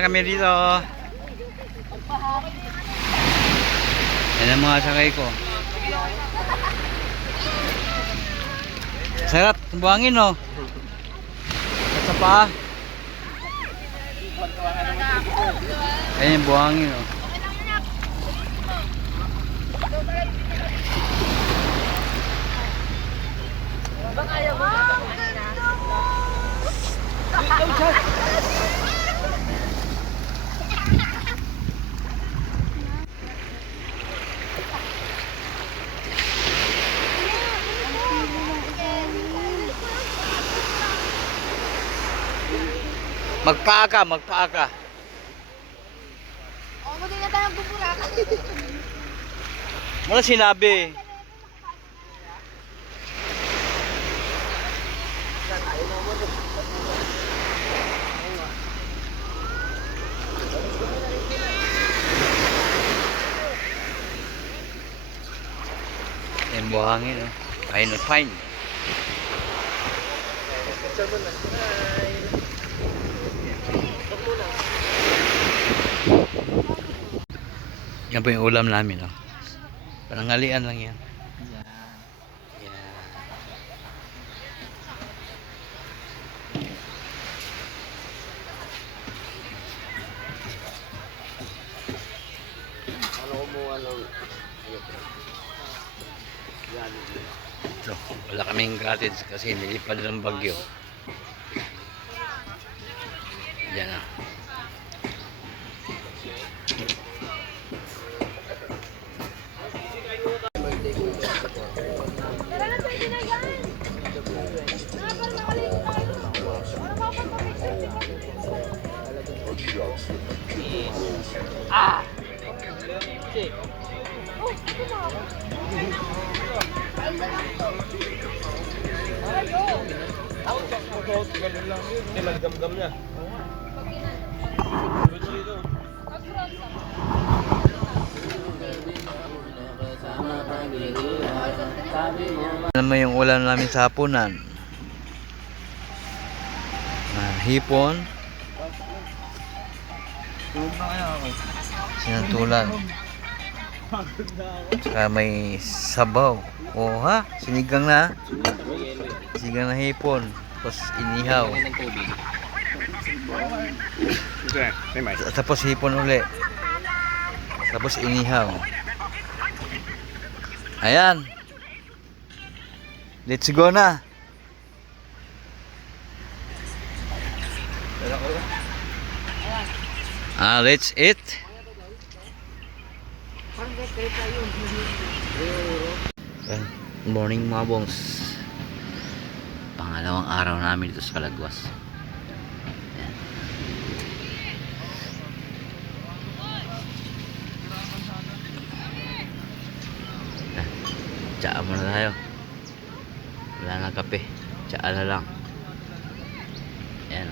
Na kami dito. Yan ang mga sakay ko. Sarap, buhangin no. At sa paa. Ayan yung buhangin no. Magpaa ka, magpaa ka. O, buti na tayo buburakan. Wala sinabi. Yan buhangin eh. Fine, fine. Yan po yung ulam namin, oh. Panangalian lang yan. Yeah. So, wala kaming cottage kasi nilipad ng bagyo. Yan na. Ano mo yung ulam namin sa hapunan? Ah, hipon. Sinantulan. Tsaka may sabaw. O ha? Sinigang na. Sinigang na hipon. Tapos inihaw. Tapos hipon uli. Tapos inihaw. Ayan. Let's go na. Ah, let's eat. Ayan. Good morning mga bongs. Pangalawang araw namin dito sa Kalagwas. Ayan. Tsaa muna tayo. Wala na kape. Tsaa na lang. Ayan.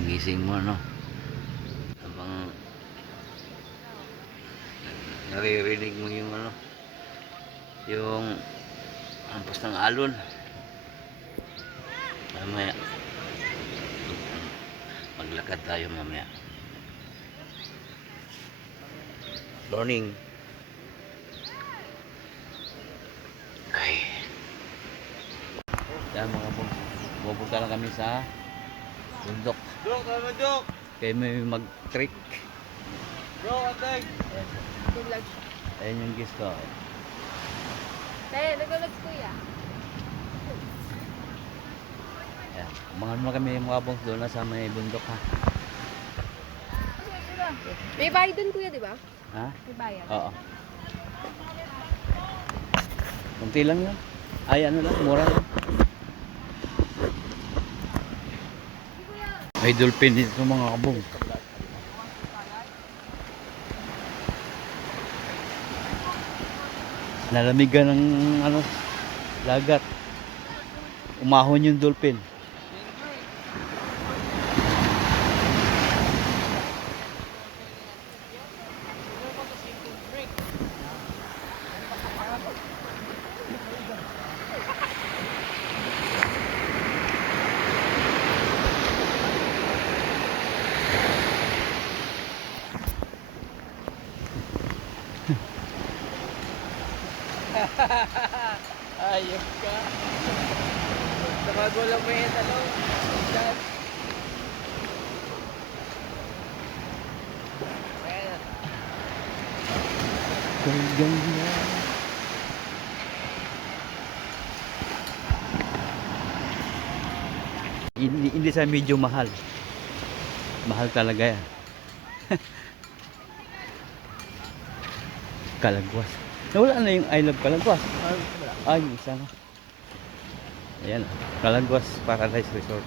Pagising mo, no? Habang naririnig mo yung ano, yung ampas ng alon. Mamaya, maglakad tayo mamaya. Morning. Okay. Yan mga boss. Pupunta lang kami sa bundok. Dok, tama Dok! Kaya may mag-trick. Dok, atay! Vlog. Ayan yung guest ko. Tayo, nag-vlog kuya. Ayan. Mga naman kami mga bongs doon sa may bundok ha. May bayad dun kuya, di ba? Ha? May bayad. Oo. Kunti lang yun. Ay ano lang, mura lang. May dolphin dito mga kabong. Nalamigan ng ano, lagat. Umahon yung dolphin. Ayok ka! Nakago lang mo yung talong. Dad. Ayan. Hindi, hindi sa medyo mahal. Mahal talaga yan. Kalagwas. Nawala na yung I love Kalagwas. Ay, yung isa na. Ayan. Kalagwas Paradise Resort.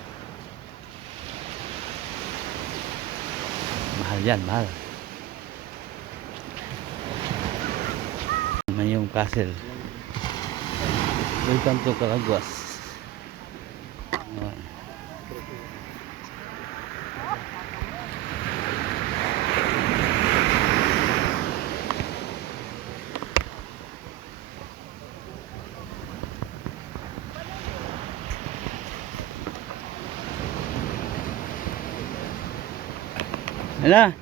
Mahal yan, mahal. May yung castle. Welcome to Kalagwas. Ayan. Hala.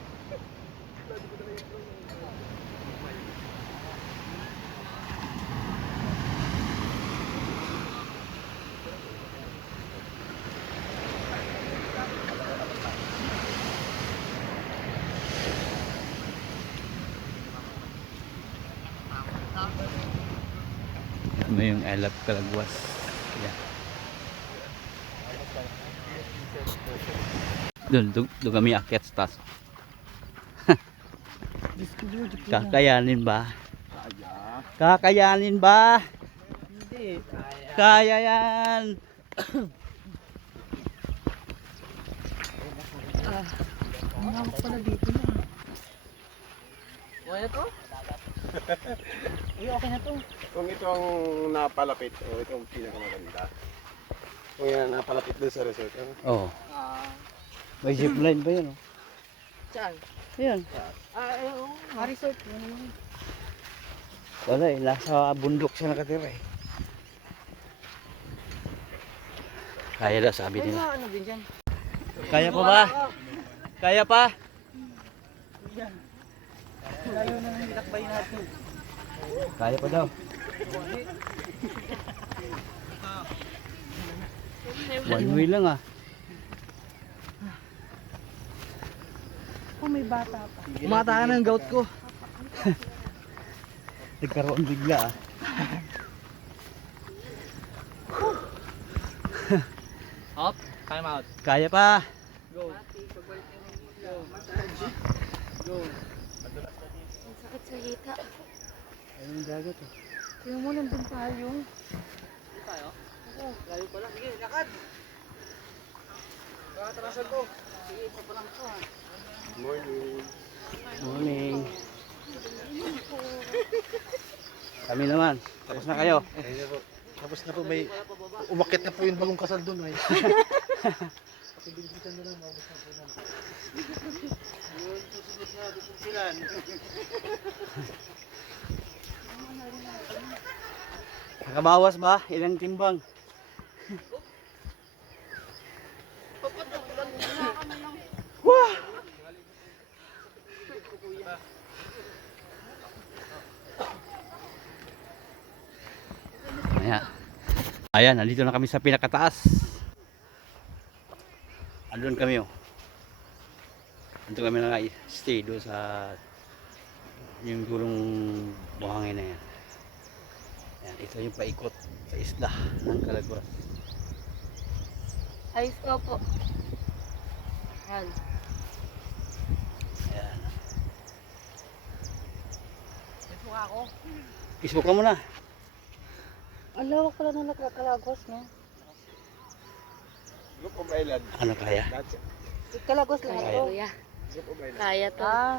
May yung love Kalagwas. Yeah. Doon, doon, doon kami akyat sa taas. Kakayanin ba? Kakayanin ba? Hindi. Kaya yan! Okay na to? Uy, okay na to. Kung ito ang napalapit, o ito ang pinakamaganda. Kung yan ang napalapit doon sa resort. ano? Oh, Ah, may zipline pa yun. Oh. saan? Ayan. Ah, ayun, uh, resort. Wala eh, nasa bundok siya nakatira eh. Kaya daw sabi nila. ano din dyan. Kaya pa ba? Kaya pa? Kaya pa daw. One way lang ah. Umata ka ng gout ko. Nagkaroon bigla ah. Up, time out. Kaya pa. Go. Ang sakit sa hita. Ayun yung dagat ah. Tingnan mo, nandun tayo. Tayo? Oo, layo pala. Sige, lakad. Kakatrasan ko. Sige, isa pa lang ito Morning. Morning. Kami naman. Tapos na kayo. Ayun na po. Tapos na po may umakit na po yung bagong kasal doon ay. Pagbibitan na lang maubos na po. Yun, susunod na, susunod Nakabawas ba? Ilang timbang? Ayan, nandito na kami sa pinakataas. Andun kami oh. Andun kami na stay doon sa yung gulong buhangin na yan. Ayan, ito yung paikot sa isla ng Calaguas. Ayos ko po. Yan. Ayan. Facebook ako. Facebook ka muna. Ang lawak pala ng nagkakalagos, no? Group of Island. Ano kaya? Kalagos lahat Kaya. to. Group of Island. Kaya to. Ah.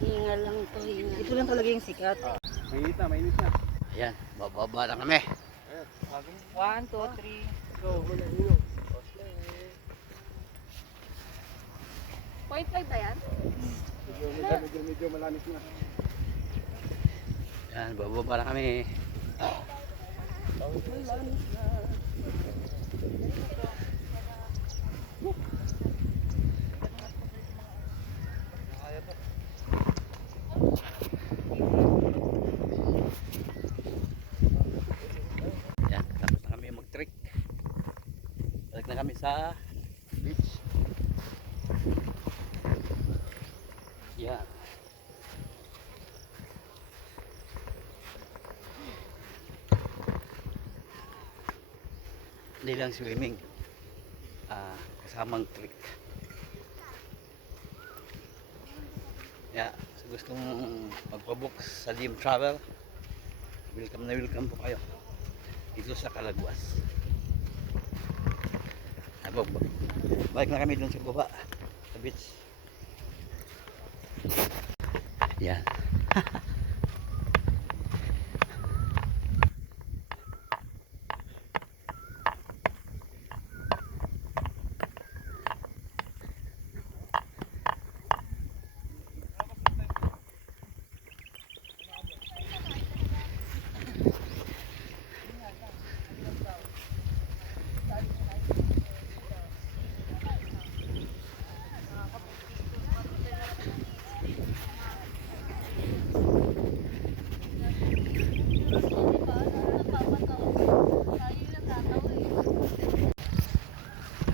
Hingal lang to, hingal. Ito lang talaga yung sikat. Mainit na, mainit na. Ayan, bababa na kami. One, two, three, go. Point five ba yan? Medyo, medyo, malanis na. Ayan, bababa na kami. Ayan, tapos na kami mag-trick. Balik na kami sa beach. Yan. Hindi lang swimming. Ah, kasamang trick. Yeah, sa gustong magpabook sa Lim Travel, welcome na welcome po kayo dito sa Calaguas. Ah, bab- Balik na kami dun sa baba, sa beach. Yan.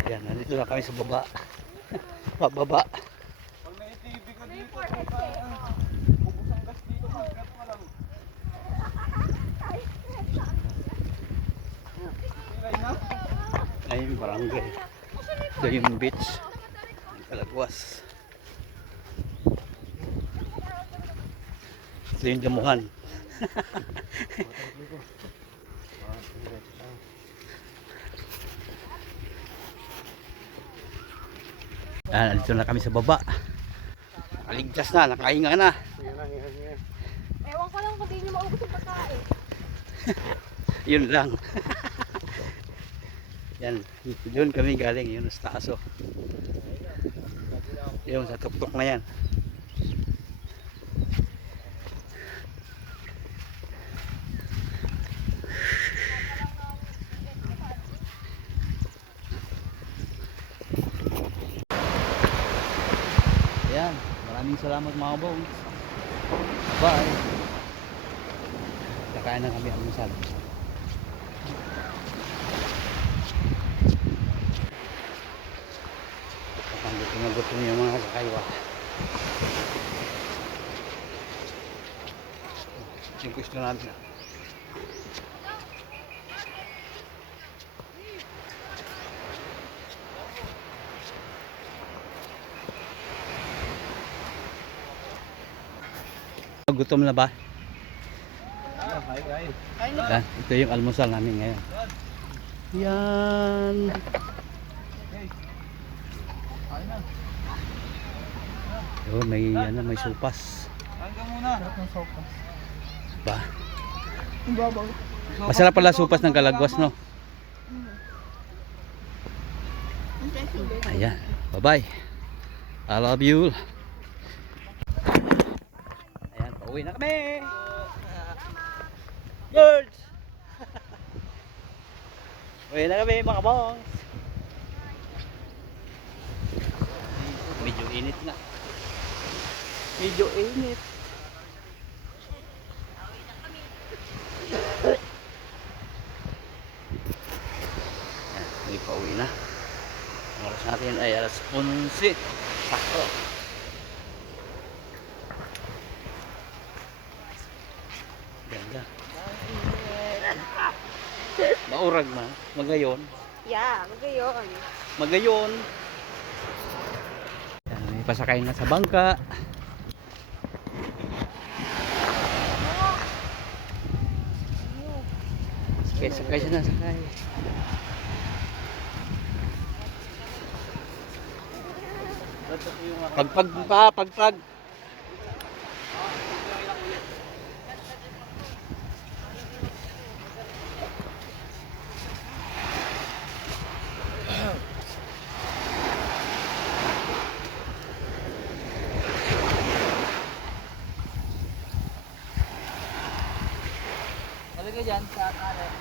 Yan, nandito na kami sa baba. Pababa. Pag TV ka dito, puta, bubus ang gas dito, ka lang. Ay, barangay. Yung beach. Ang Calaguas. Ito yung damuhan. Ah, nandito na kami sa baba. Nakaligtas na, nakahinga na. Ewan ko lang kung di nyo maubos yung pagkain. Yun lang. Yan, doon kami galing, yun sa taas oh. Yung sa tuktok na yan. Maraming salamat mga bong. Bye. Kakain na kami almusal. Ang gutom na gutom yung mga kakaywa. Yung gusto natin. Gutom na ba? Yan, ito yung almusal namin ngayon. Yan. Yun, may ano, may supas. Hanggang muna. Sopas. Ba? Masarap pala supas ng kalagwas, no? Ayan. Bye-bye. I love you. Pauwi na kami. Girls! Uwi na kami, mga bongs. Medyo init na. Medyo init. Ayan, may pauwi na. Ang oras natin ay alas 11. Sakto. Maurag na. Magayon. Yeah, magayon. Magayon. Ayan, may pasakay na sa bangka. Sakay, sakay siya na, sakay. Pagpag pa, pagpag. Talaga dyan sa kanan.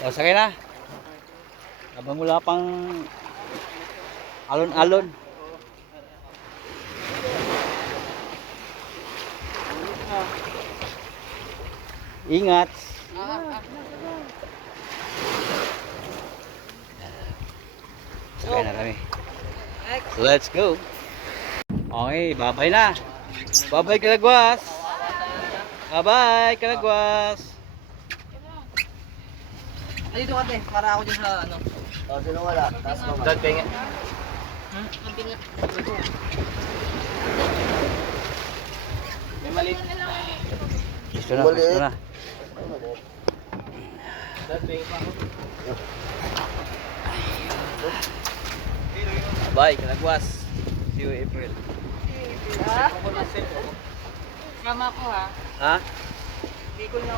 O, sakay na. Habang wala pang alon-alon. Ingat. Sakay na kami. Let's go. Okay, babay na. Babay Kalagwas. Babay Kalagwas. Dito ka te, para ako dyan sa ano. O, sino wala? Taas mo. Dad, pengen. Hmm? Ang pingat. May mali. Gusto na, Maliit. gusto na. Dad, pengen pa ako. Bye, Kalagwas. See you April. Mama ko ha. Ha? Hindi ko na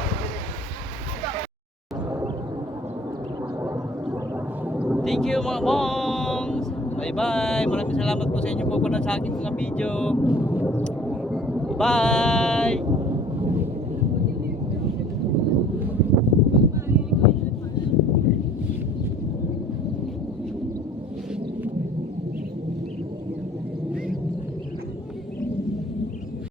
Thank you mga bongs. Bye bye. Maraming salamat po sa inyo po sa aking mga video. Bye.